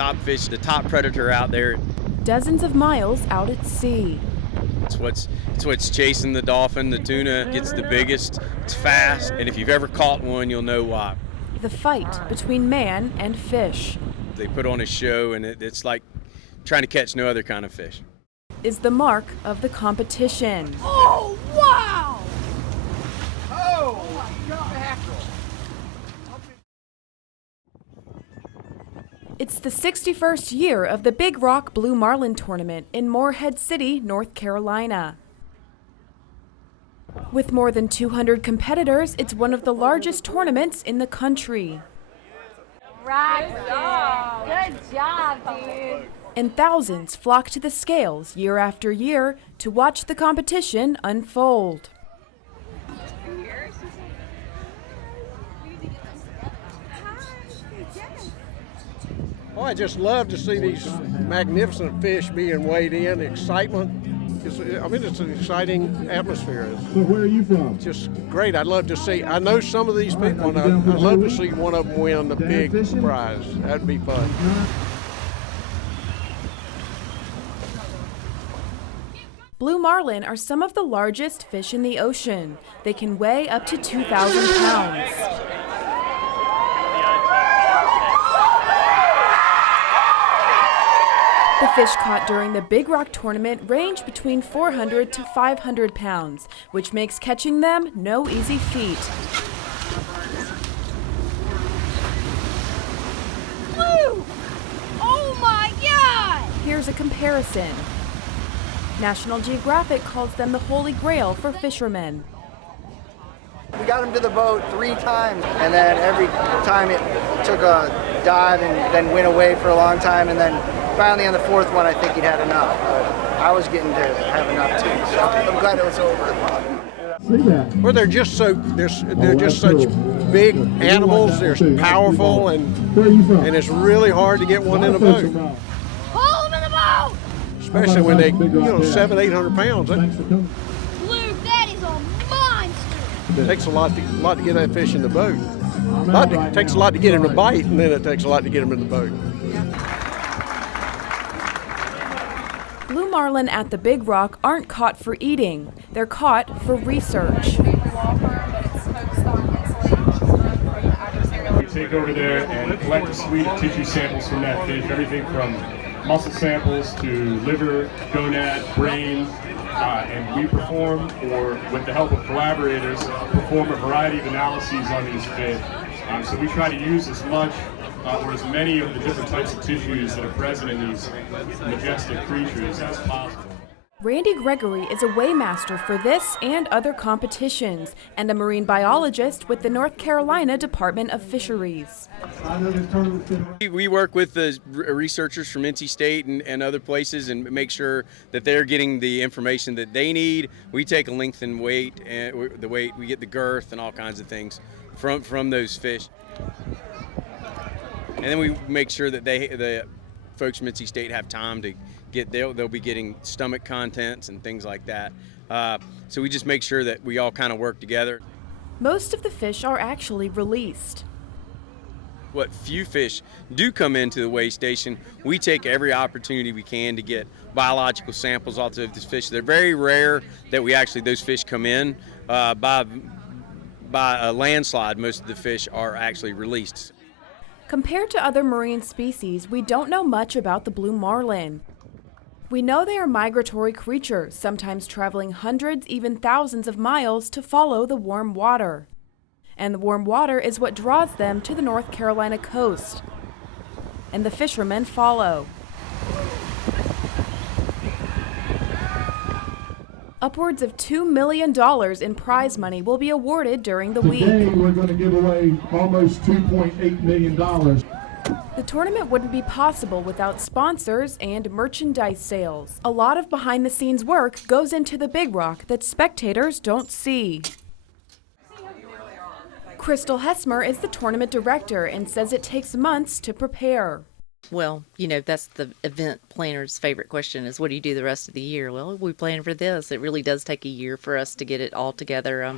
top fish, the top predator out there. Dozens of miles out at sea. It's what's chasing the dolphin. The tuna gets the biggest. It's fast, and if you've ever caught one, you'll know why. The fight between man and fish. They put on a show, and it's like trying to catch no other kind of fish. Is the mark of the competition. Oh, wow! Oh, my God. It's the 61st year of the Big Rock Blue Marlin Tournament in Morehead City, North Carolina. With more than 200 competitors, it's one of the largest tournaments in the country. Good job, dude. And thousands flock to the scales year after year to watch the competition unfold. Oh, I just love to see these magnificent fish being weighed in, excitement. It's an exciting atmosphere. So where are you from? It's just great. I'd love to see, I know some of these people, and I'd love to see one of them win the big prize. That'd be fun. Blue marlin are some of the largest fish in the ocean. They can weigh up to 2,000 pounds. The fish caught during the Big Rock tournament range between 400 to 500 pounds, which makes catching them no easy feat. Woo! Oh my God! Here's a comparison. National Geographic calls them the Holy Grail for fishermen. We got him to the boat 3 times, and then every time it took a dive and then went away for a long time, and then finally on the 4th one I think he'd had enough. I was getting to have enough too, so I'm glad it was over. Well, they're just such big animals. They're powerful, and it's really hard to get one in a boat. Pull him in the boat! Especially when they, 700-800 pounds. Blue, that is a monster! It takes a lot to get that fish in the boat. It takes a lot to get him to bite, and then it takes a lot to get him in the boat. Blue marlin at the Big Rock aren't caught for eating. They're caught for research. We take over there and collect a suite of tissue samples from that fish, everything from muscle samples to liver, gonad, brain, and we perform, or with the help of collaborators, perform a variety of analyses on these fish. So we try to use as much or as many of the different types of tissues that are present in these majestic creatures as possible. Randy Gregory is a weighmaster for this and other competitions, and a marine biologist with the North Carolina Department of Fisheries. We work with the researchers from NC State and other places and make sure that they're getting the information that they need. We take a length and weight, and the weight, we get the girth and all kinds of things from those fish. And then we make sure that the folks from NC State have time to get, they'll be getting stomach contents and things like that. So we just make sure that we all kind of work together. Most of the fish are actually released. What few fish do come into the weigh station, we take every opportunity we can to get biological samples off of this fish. They're very rare that those fish come in. By a landslide, most of the fish are actually released. Compared to other marine species, we don't know much about the blue marlin. We know they are migratory creatures, sometimes traveling hundreds, even thousands of miles to follow the warm water. And the warm water is what draws them to the North Carolina coast. And the fishermen follow. Upwards of $2 million in prize money will be awarded during the week. Today we're going to give away almost $2.8 million. The tournament wouldn't be possible without sponsors and merchandise sales. A lot of behind-the-scenes work goes into the Big Rock that spectators don't see. Crystal Hesmer is the tournament director and says it takes months to prepare. Well, that's the event planner's favorite question is, what do you do the rest of the year? Well, we plan for this. It really does take a year for us to get it all together.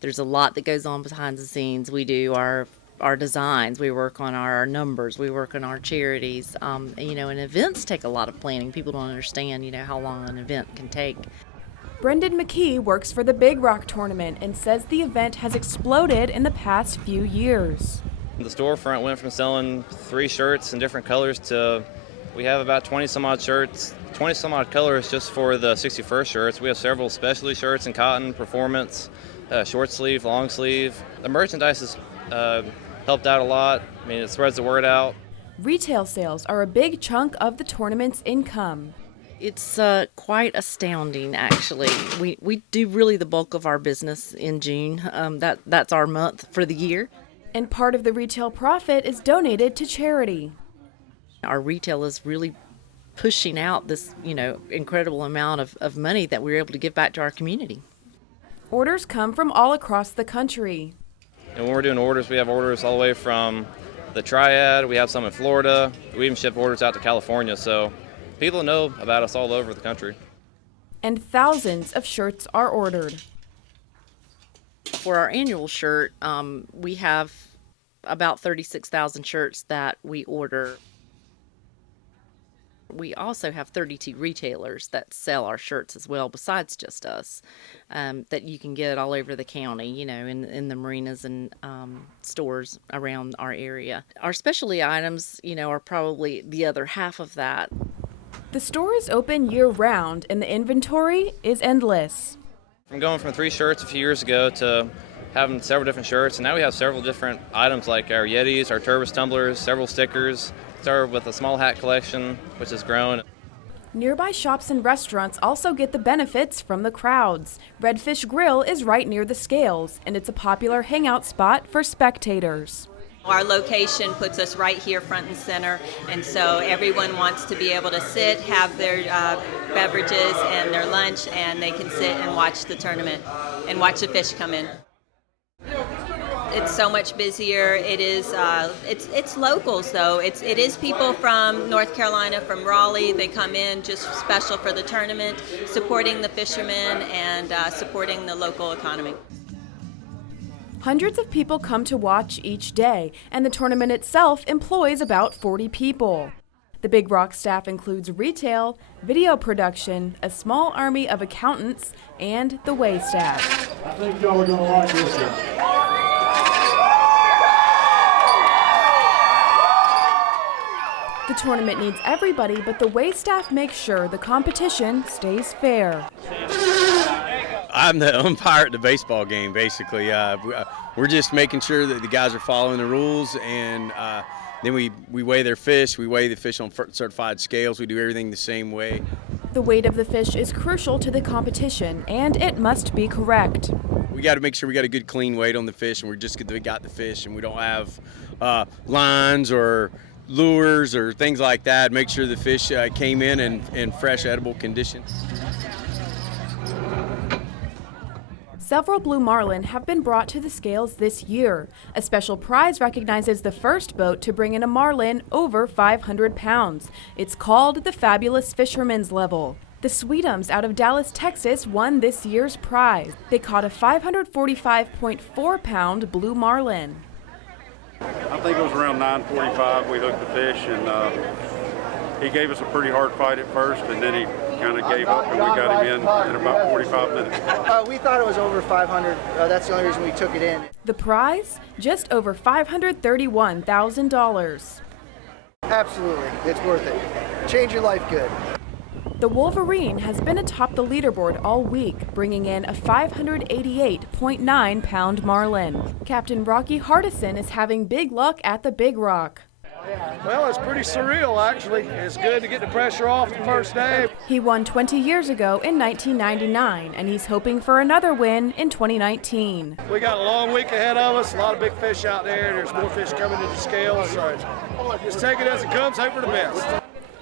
There's a lot that goes on behind the scenes. We do our our designs, we work on our numbers, we work on our charities. And events take a lot of planning. People don't understand, how long an event can take. Brendan McKee works for the Big Rock Tournament and says the event has exploded in the past few years. The storefront went from selling 3 shirts in different colors to we have about 20 some odd shirts, 20 some odd colors just for the 61st shirts. We have several specialty shirts in cotton, performance, short sleeve, long sleeve. The merchandise has helped out a lot. I mean, it spreads the word out. Retail sales are a big chunk of the tournament's income. It's quite astounding, actually. We do really the bulk of our business in June. That's our month for the year. And part of the retail profit is donated to charity. Our retail is really pushing out this, incredible amount of money that we're able to give back to our community. Orders come from all across the country. And when we're doing orders, we have orders all the way from the Triad. We have some in Florida. We even ship orders out to California. So people know about us all over the country. And thousands of shirts are ordered. For our annual shirt, we have about 36,000 shirts that we order. We also have 32 retailers that sell our shirts as well, besides just us, that you can get all over the county, in the marinas and stores around our area. Our specialty items, are probably the other half of that. The store is open year-round, and the inventory is endless. From going from 3 shirts a few years ago to having several different shirts, and now we have several different items like our Yetis, our Turbis tumblers, several stickers. Started with a small hat collection, which has grown. Nearby shops and restaurants also get the benefits from the crowds. Redfish Grill is right near the scales, and it's a popular hangout spot for spectators. Our location puts us right here front and center, and so everyone wants to be able to sit, have their beverages and their lunch, and they can sit and watch the tournament and watch the fish come in. It's so much busier. It is. It's locals though. It is people from North Carolina, from Raleigh. They come in just special for the tournament, supporting the fishermen and supporting the local economy. Hundreds of people come to watch each day, and the tournament itself employs about 40 people. The Big Rock staff includes retail, video production, a small army of accountants, and the weigh staff. I think y'all are going to like this one. The tournament needs everybody, but the weigh staff makes sure the competition stays fair. I'm the umpire at the baseball game, basically. We're just making sure that the guys are following the rules, and then we weigh their fish. We weigh the fish on certified scales. We do everything the same way. The weight of the fish is crucial to the competition, and it must be correct. We got to make sure we got a good clean weight on the fish, and we're just got the fish, and we don't have lines or lures or things like that. Make sure the fish came in fresh, edible condition. Several blue marlin have been brought to the scales this year. A special prize recognizes the first boat to bring in a marlin over 500 pounds. It's called the Fabulous Fisherman's Level. The Sweetums out of Dallas, Texas won this year's prize. They caught a 545.4-pound blue marlin. I think it was around 9:45 we hooked the fish, and he gave us a pretty hard fight at first, and then he kind of gave up, and we got him in about 45 minutes. We thought it was over 500. That's the only reason we took it in. The prize? Just over $531,000. Absolutely. It's worth it. Change your life good. The Wolverine has been atop the leaderboard all week, bringing in a 588.9-pound marlin. Captain Rocky Hardison is having big luck at the Big Rock. Well, it's pretty surreal, actually. It's good to get the pressure off the first day. He won 20 years ago in 1999, and he's hoping for another win in 2019. We got a long week ahead of us, a lot of big fish out there. There's more fish coming to the scales, so just take it as it comes, hope for the best.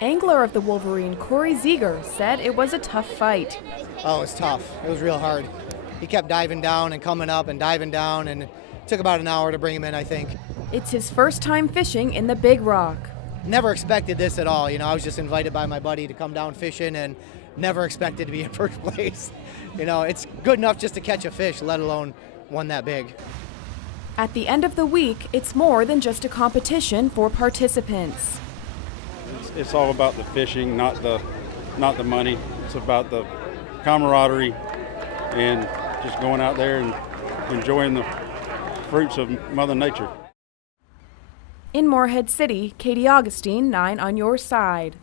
Angler of the Wolverine, Corey Ziegler, said it was a tough fight. Oh, it was tough. It was real hard. He kept diving down and coming up and diving down, and it took about an hour to bring him in, I think. It's his first time fishing in the Big Rock. Never expected this at all. I was just invited by my buddy to come down fishing and never expected to be in first place. It's good enough just to catch a fish, let alone one that big. At the end of the week, it's more than just a competition for participants. It's all about the fishing, not the money. It's about the camaraderie and just going out there and enjoying the fruits of Mother Nature. In Morehead City, Katie Augustine, 9 on your side.